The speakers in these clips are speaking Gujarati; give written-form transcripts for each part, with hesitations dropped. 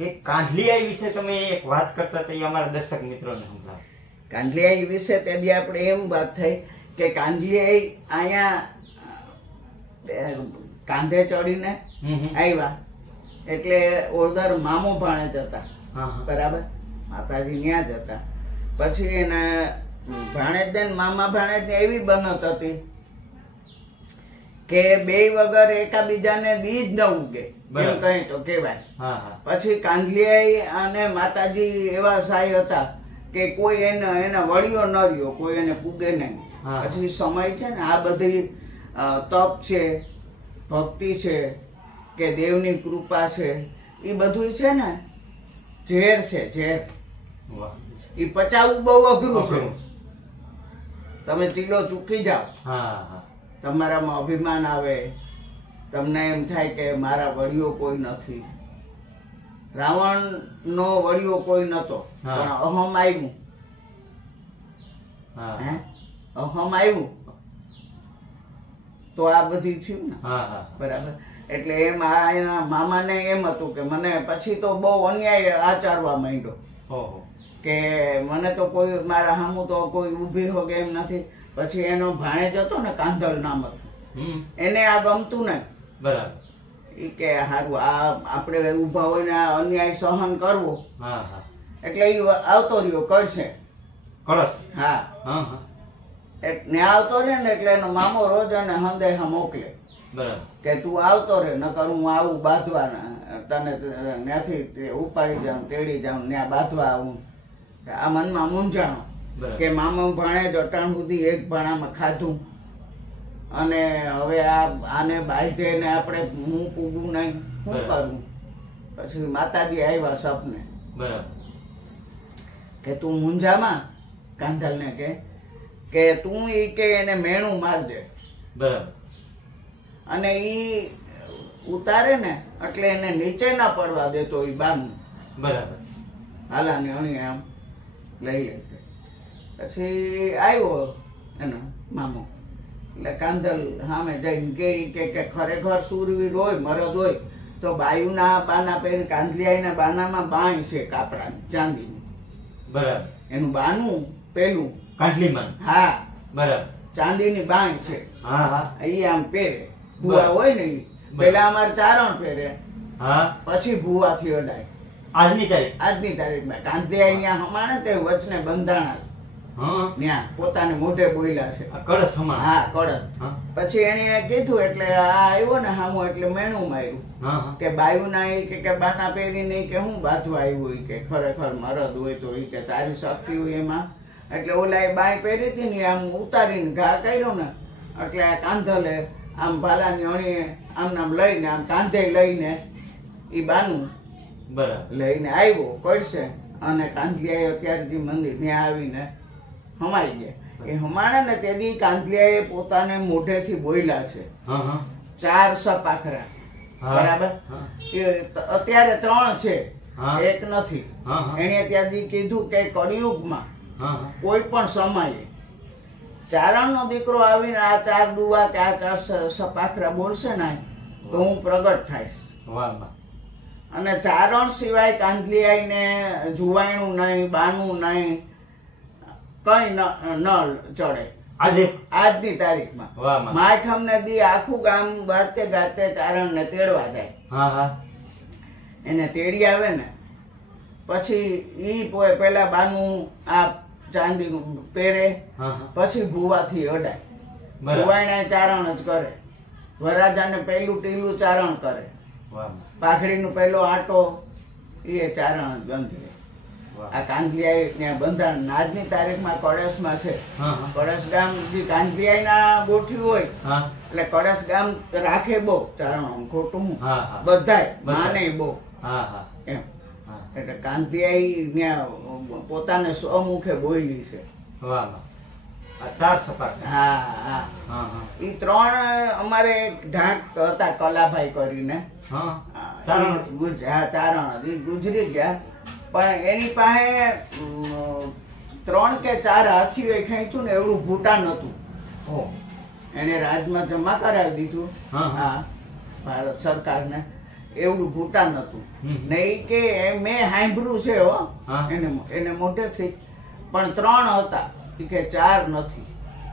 કે કાંધલિયાઈ વિશે તમે એક વાત કરતા હતા, એ અમારા દર્શક મિત્રોને સમજાવો. કાંધલિયાઈ વિશે તેથી આપણે એમ વાત થઈ કે કાંધલિયાઈ અહીંયા કાંધે ચડીને આવ્યા એટલે ઓળધાર મામો ભાણેજ હતા, બરાબર, માતાજી ત્યાં જ હતા. પછી એના ભાણેજ ને મામા ભાણેજ ને એવી બનત હતી કે બે વગર એકાબીજાને બીજ ન ઉગે, એમ કઈ તો કેવાય. પછી કાંધલિયાઈ અને માતાજી એવા સાઈ હતા કે કોઈ એના વળ્યો ન રહ્યો, કોઈ એને પૂગે નહીં. પછી સમય છે ને, આ બધી તપ છે, ભક્તિ છે કે દેવની કૃપા છે, એ બધું છે ને ઝેર છે, ઝેર. એ પચાવવું બહુ અઘરું છે. તમે ચીલો ચૂકી જાઓ, તમારામાં અભિમાન આવે, તમને એમ થાય કે મારા વડીઓ કોઈ નથી. રાવણ નો વડીઓ કોઈ નતો, પણ અહમ આવ્યું. અહમ આવ્યું તો આ બધી થયું ને, બરાબર. એટલે એમ એના મામાને એમ હતું કે મને પછી તો બહુ અન્યાય આચરવા માંડ્યો કે મને તો કોઈ મારા સામું તો કોઈ ઊભી હોગે એમ નથી. પછી એનો ભાણેજ હતો ને, કાંધલ નામ હતું, એને આ ગમતું નહીં, બરાબર. એ કે હારું આ આપણે ઊભા હોય ને અન્યાય સહન કરવો, એટલે એ આવતો રહ્યો કરશે કળશ. હા, ને આવતો રહે ને એટલે એનો મામો રોજ એને સંદેશા મોકલે કે તું આવતો રે, નકર હું આવું બાંધવા, તને ત્યાંથી ઉપાડી જાઉં, તેડી જાઉં, ત્યાં બાંધવા આવું. આ મનમાં મૂંઝાણો કે મામા ભાણેજ અટાણ સુધી એક ભાણામાં ખાધું અને હવે આને બાંધે ને આપણે હું પૂગું નહીં, શું કરું? પછી માતાજી આવ્યા સપને કે તું મૂંઝામાં કાંધલને કે તું ઈ કે એને મેણું મારજે, બરાબર. અને ઈ ઉતારે ને એટલે એને નીચે ના પડવા દેતો ઈ બાનું, બરાબર. હાલાની અણી આમ લઈ લે છે. પછી આવ્યો એનો મામો, એટલે કાંધલ સામે જઈને કે ખરેખર શૂરવીર હોય, મરદ હોય તો બાયુના બાના પહેરી, કાંધલિયાઈના બાનામાં બાંય છે કાપડાની, ચાંદીની, બરાબર. એનું બાનું પેલું કાંઠલીમાં, હા, બરાબર, ચાંદીની બાંય છે. ઈ આમ પહેરે, ભૂવા હોય ને ઈ. પેલા અમારે ચારણ પહેરે, પછી ભૂવા થી અડાય. આજની તારીખમાં કાંધલિયાઈ ત્યાં હમાણે તે વચને બંધાણા છે, ત્યાં પોતાને મોઢે બોલ્યા છે, કળશ. હા, કળશ. પછી એને કીધું એટલે આ આવ્યો ને હામો એટલે મેણું માર્યું કે બાયું ના કે બાના પહેરી નહીં કે હું બાંધવા આવ્યું કે ખરેખર મરદ હોય તો ઈ કે તારી શક્તિ હોય એમાં. એટલે ઓલા એ બાઈ પહેરી હતી ને આમ ઉતારીને ઘા કર્યો ને એટલે કાંધલે આમ ભાલાની અણીએ આમ નામ લઈને આમ કાંધે લઈને ઈ બાનું લઈને આવ્યો કરશે. અને કાંધલિયાએ અત્યારે મંદિર ત્યાં આવીને હમાઈ ગયા. એ હમાણે ને તેથી કાંધલિયાએ પોતાને મોઢેથી બોલ્યા છે 4 સપાખરા, બરાબર. અત્યારે 3 છે, એક નથી. એને ત્યાંથી કીધું કે કળિયુગમાં કોઈ પણ સમયે ચારણ નો દીકરો આવીને આ 4 દુઆ કે આ 4 સપાખરા બોલશે ને તો હું પ્રગટ થઈશ. અને ચારણ સિવાય કાંધલિયાઈને જુવાણું નહીં, બાનું નહીં, કઈ ન ચડે. આજની તારીખમાં માઠમ ને દી આખું ગામ વાતે ગાતે ચારણ ને તેડવા જાય. એને તેડી આવે ને પછી ઈ પેલા બાનું આ ચાંદી પહેરે, પછી ભૂવાથી અડાય. જુવાણા ચારણ જ કરે, વરાજાને પહેલું ટીલું ચારણ કરે, પાઘડીનો પહેલો આટો એ ચારણ જ બંધ. આ કાંધલિયાઈ ત્યાં બંધાણ આજની તારીખમાં કળશમાં છે. કળશ ગામ જે કાંધલિયાઈ ના ગોઠ્યું હોય એટલે કળશ ગામ રાખે બહુ ચારણ, ખોટું બધાય માને બહુ એમ. એટલે કાંધલિયાઈ ત્યાં પોતાને સ્વમુખે બોલી છે. ઈ 3 અમારે ઢાંક હતા, કલાભાઈ કરીને ચારણ ગુજરી ગયા. પણ એની પાસે 3 કે 4 હાથીઓ ખેંચ્યું ને એવડું ભૂટાન હતું. એને રાજમાં જમા કરાવી દીધું, હા, ભારત સરકારને. એવડું ભૂટાન હતું ને ઈ કે મેં સાંભળ્યું છે હો એને મોઢેથી પણ 3 હતા ઈ કે 4 નથી.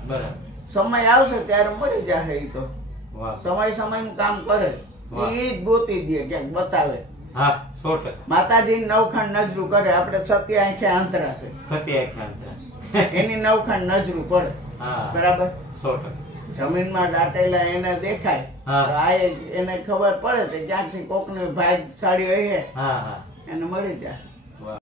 બરાબર. સમય આવશે ત્યારે મળી જશે. ઈ તો સમય નું કામ કરે. ઈ જ ગોતી દે ક્યાંક બતાવે. હા 100%. માતાજી નવખાંડ નજરું કરે. આપણે સત્ય આંખે આંતરા છે. સત્ય આંખે આંતરા. એની નવખાંડ નજરું પડે. બરાબર. 100%. જમીનમાં દાટેલા એને દેખાય તો આ એને ખબર પડે તો ક્યાંકથી કોક નો ભાગ સાડી હોય એને મળી જાય.